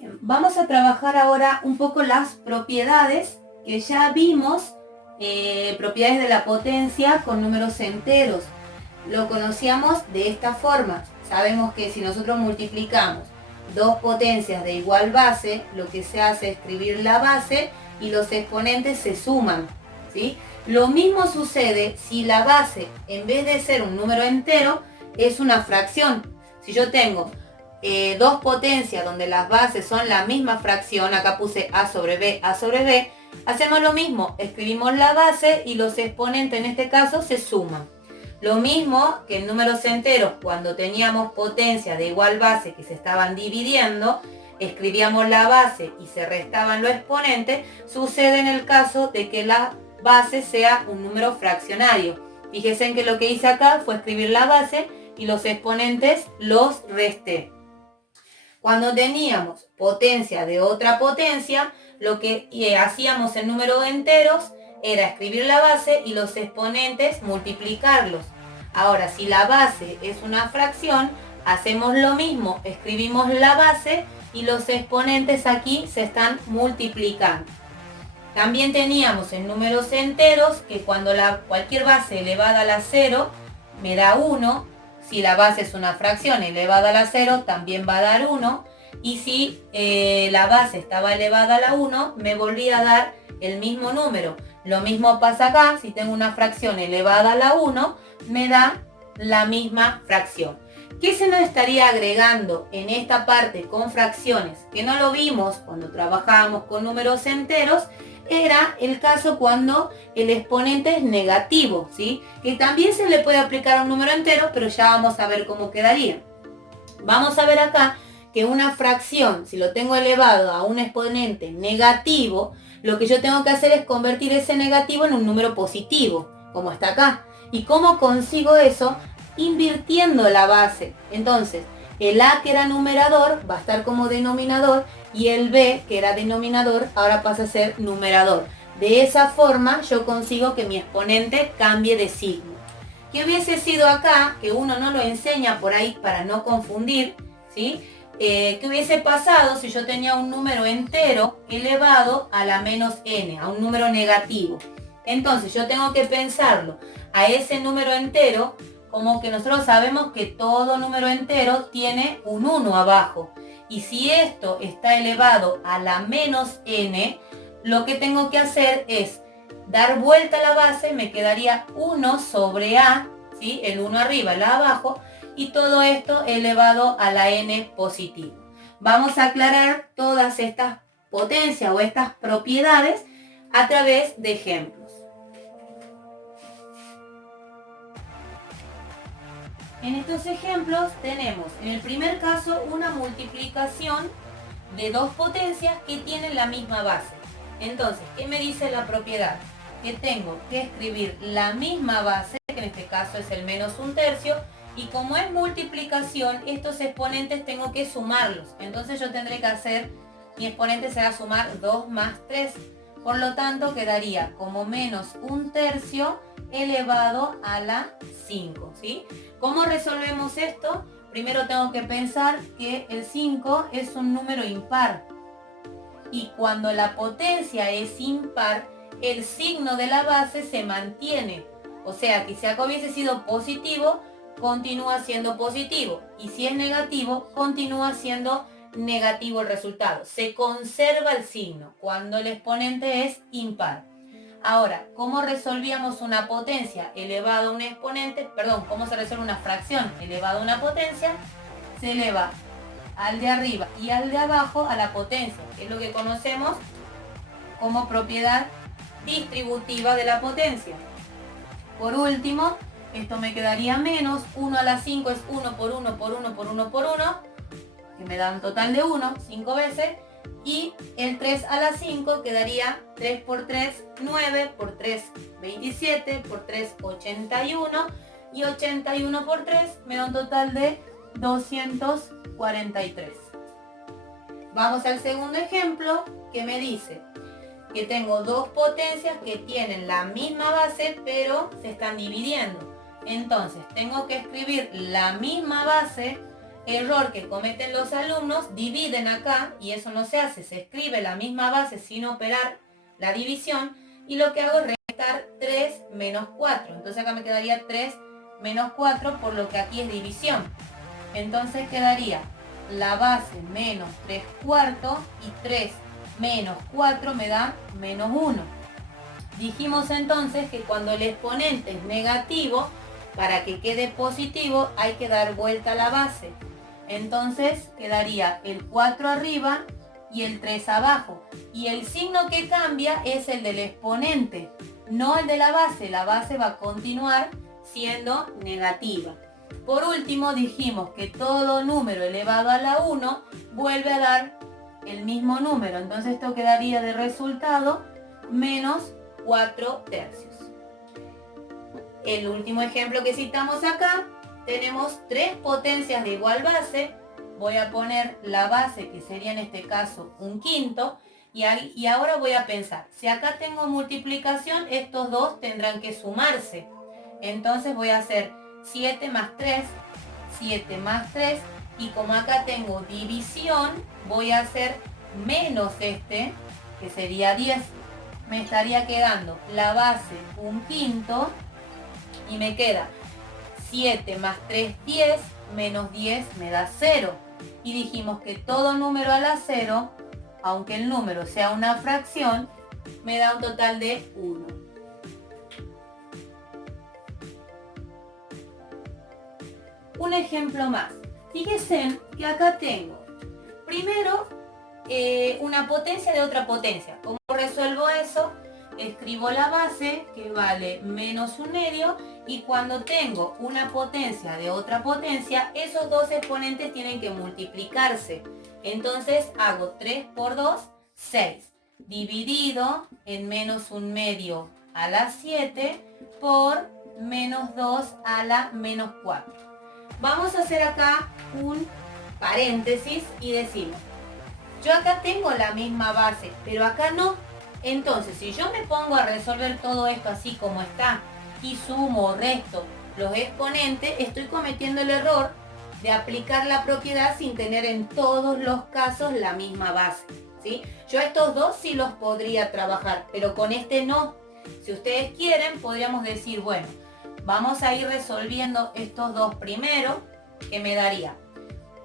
Bien, vamos a trabajar ahora un poco las propiedades que ya vimos, propiedades de la potencia con números enteros. Lo conocíamos de esta forma. Sabemos que si nosotros multiplicamos dos potencias de igual base, lo que se hace es escribir la base y los exponentes se suman, ¿sí? Lo mismo sucede si la base, en vez de ser un número entero, es una fracción. Si yo tengo dos potencias donde las bases son la misma fracción, acá puse a sobre b, hacemos lo mismo, escribimos la base y los exponentes en este caso se suman. Lo mismo que en números enteros, cuando teníamos potencias de igual base que se estaban dividiendo, escribíamos la base y se restaban los exponentes, sucede en el caso de que la base sea un número fraccionario. Fíjense en que lo que hice acá fue escribir la base y los exponentes los resté. Cuando teníamos potencia de otra potencia, lo que hacíamos en números enteros era escribir la base y los exponentes multiplicarlos. Ahora, si la base es una fracción, hacemos lo mismo, escribimos la base y los exponentes aquí se están multiplicando. También teníamos en números enteros que cuando cualquier base elevada a la 0 me da 1, si la base es una fracción elevada a la 0 también va a dar 1, y si la base estaba elevada a la 1 me volvía a dar el mismo número. Lo mismo pasa acá, si tengo una fracción elevada a la 1 me da la misma fracción. ¿Qué se nos estaría agregando en esta parte con fracciones? Que no lo vimos cuando trabajábamos con números enteros, era el caso cuando el exponente es negativo, ¿sí? Que también se le puede aplicar a un número entero, pero ya vamos a ver cómo quedaría. Vamos a ver acá que una fracción, si lo tengo elevado a un exponente negativo, lo que yo tengo que hacer es convertir ese negativo en un número positivo, como está acá. ¿Y cómo consigo eso? Invirtiendo la base. Entonces, el a que era numerador va a estar como denominador y el b que era denominador ahora pasa a ser numerador. De esa forma yo consigo que mi exponente cambie de signo. ¿Qué hubiese sido acá? Que uno no lo enseña por ahí para no confundir, ¿sí? ¿Qué hubiese pasado si yo tenía un número entero elevado a la menos n, a un número negativo? Entonces yo tengo que pensarlo a ese número entero como que nosotros sabemos que todo número entero tiene un 1 abajo. Y si esto está elevado a la menos n, lo que tengo que hacer es dar vuelta a la base, me quedaría 1 sobre a, ¿sí? El 1 arriba, el a abajo, y todo esto elevado a la n positivo. Vamos a aclarar todas estas potencias o estas propiedades a través de ejemplos. En estos ejemplos tenemos en el primer caso una multiplicación de dos potencias que tienen la misma base. Entonces, ¿qué me dice la propiedad? Que tengo que escribir la misma base, que en este caso es el menos un tercio, y como es multiplicación, estos exponentes tengo que sumarlos. Entonces yo tendré que hacer, mi exponente será sumar 2 más 3. Por lo tanto, quedaría como menos un tercio elevado a la 5, ¿sí? ¿Cómo resolvemos esto? Primero tengo que pensar que el 5 es un número impar. Y cuando la potencia es impar, el signo de la base se mantiene. O sea que si acá hubiese sido positivo, continúa siendo positivo. Y si es negativo, continúa siendo negativo el resultado. Se conserva el signo cuando el exponente es impar. Ahora, ¿cómo resolvíamos una potencia elevada a un exponente? Perdón, ¿cómo se resuelve una fracción elevada a una potencia? Se eleva al de arriba y al de abajo a la potencia, que es lo que conocemos como propiedad distributiva de la potencia. Por último, esto me quedaría menos, 1 a la 5 es 1 por 1 por 1 por 1 por 1, que me da un total de 1, 5 veces, y el 3 a la 5 quedaría 3 por 3, 9, por 3, 27, por 3, 81, y 81 por 3 me da un total de 243. Vamos al segundo ejemplo que me dice que tengo dos potencias que tienen la misma base pero se están dividiendo. Entonces tengo que escribir la misma base Error que cometen los alumnos, dividen acá y eso no se hace, se escribe la misma base sin operar la división y lo que hago es restar 3 menos 4. Entonces acá me quedaría 3 menos 4 por lo que aquí es división. Entonces quedaría la base menos 3 cuartos y 3 menos 4 me da menos 1. Dijimos entonces que cuando el exponente es negativo, para que quede positivo hay que dar vuelta a la base. Entonces quedaría el 4 arriba y el 3 abajo. Y el signo que cambia es el del exponente, no el de la base. La base va a continuar siendo negativa. Por último dijimos que todo número elevado a la 1 vuelve a dar el mismo número. Entonces esto quedaría de resultado menos 4 tercios. El último ejemplo que citamos acá, tenemos 3 potencias de igual base. Voy a poner la base, que sería en este caso un quinto, y ahora voy a pensar, si acá tengo multiplicación, estos dos tendrán que sumarse. Entonces voy a hacer 7 más 3, 7 más 3, y como acá tengo división, voy a hacer menos este, que sería 10. Me estaría quedando la base un quinto, y me queda 7 más 3, 10, menos 10 me da 0. Y dijimos que todo número a la 0, aunque el número sea una fracción, me da un total de 1. Un ejemplo más. Fíjense que acá tengo primero una potencia de otra potencia. ¿Cómo resuelvo eso? Escribo la base, que vale menos un medio, y cuando tengo una potencia de otra potencia, esos dos exponentes tienen que multiplicarse. Entonces hago 3 por 2, 6, dividido en menos un medio a la 7 por menos 2 a la menos 4. Vamos a hacer acá un paréntesis y decimos, yo acá tengo la misma base, pero acá no. Entonces, si yo me pongo a resolver todo esto así como está y sumo o resto los exponentes, estoy cometiendo el error de aplicar la propiedad sin tener en todos los casos la misma base, ¿sí? Yo estos dos sí los podría trabajar, pero con este no. Si ustedes quieren, podríamos decir, bueno, vamos a ir resolviendo estos dos primero, que me daría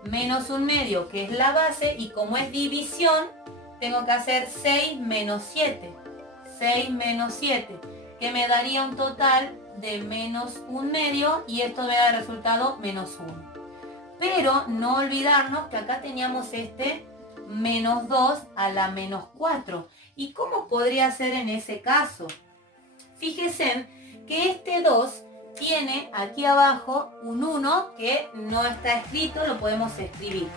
menos un medio, que es la base, y como es división, tengo que hacer 6 menos 7. 6 menos 7, que me daría un total de menos un medio, y esto me da el resultado menos 1. Pero no olvidarnos que acá teníamos este menos 2 a la menos 4. ¿Y cómo podría ser en ese caso? Fíjense que este 2 tiene aquí abajo un 1 que no está escrito, lo podemos escribir.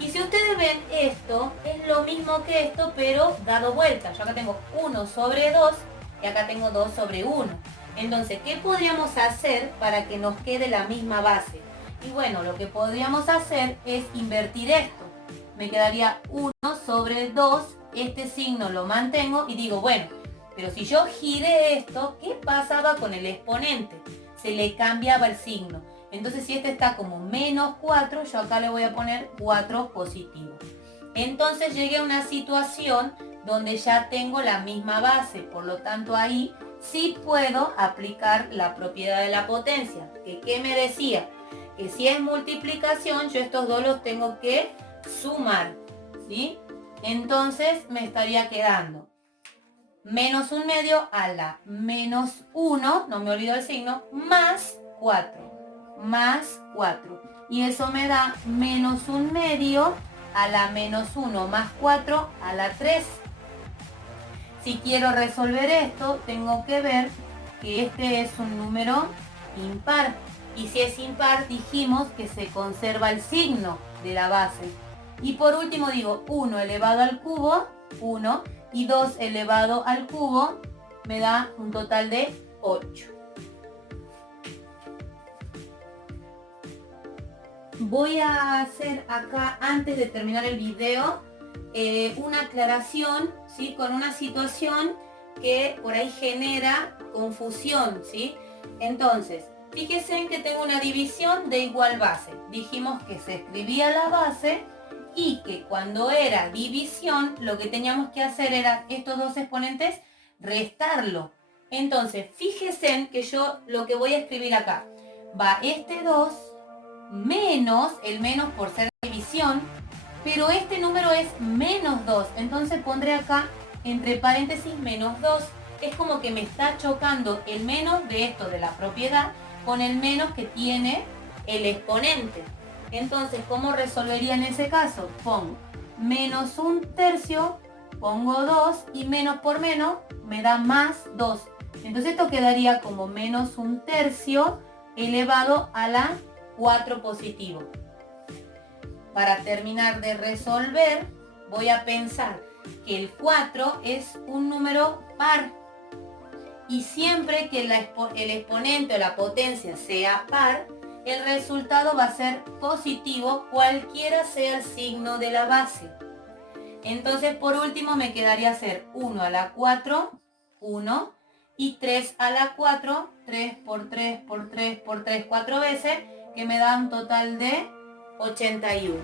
Y si ustedes ven, esto es lo mismo que esto, pero dado vuelta. Yo acá tengo 1 sobre 2 y acá tengo 2 sobre 1. Entonces, ¿qué podríamos hacer para que nos quede la misma base? Y bueno, lo que podríamos hacer es invertir esto. Me quedaría 1 sobre 2, este signo lo mantengo y digo, bueno, pero si yo giré esto, ¿qué pasaba con el exponente? Se le cambiaba el signo. Entonces si este está como menos 4, yo acá le voy a poner 4 positivo. Entonces llegué a una situación donde ya tengo la misma base, por lo tanto ahí sí puedo aplicar la propiedad de la potencia. ¿Qué me decía? Que si es multiplicación, yo estos dos los tengo que sumar, ¿sí? Entonces me estaría quedando menos un medio a la menos 1, no me olvido el signo, más 4. Más 4. Y eso me da menos un medio a la menos 1 más 4 a la 3. Si quiero resolver esto, tengo que ver que este es un número impar. Y si es impar, dijimos que se conserva el signo de la base. Y por último digo 1 elevado al cubo, 1, y 2 elevado al cubo me da un total de 8. Voy a hacer acá, antes de terminar el video, una aclaración, ¿sí? Con una situación que por ahí genera confusión, ¿sí? Entonces, Fíjense en que tengo una división de igual base. Dijimos que se escribía la base y que cuando era división lo que teníamos que hacer era estos dos exponentes restarlo. Entonces, fíjense en que yo lo que voy a escribir acá va este 2 menos, el menos por ser división, pero este número es menos 2. Entonces pondré acá entre paréntesis menos 2. Es como que me está chocando el menos de esto de la propiedad con el menos que tiene el exponente. Entonces, ¿cómo resolvería en ese caso? Pongo menos 1/3, pongo 2 y menos por menos me da más 2. Entonces esto quedaría como menos 1/3 elevado a la 4 positivo. Para terminar de resolver, voy a pensar que el 4 es un número par. Y siempre que el exponente o la potencia sea par, el resultado va a ser positivo, cualquiera sea el signo de la base. Entonces, por último, me quedaría hacer 1 a la 4, 1, y 3 a la 4, 3 por 3 por 3 por 3, 4 veces, que me da un total de 81.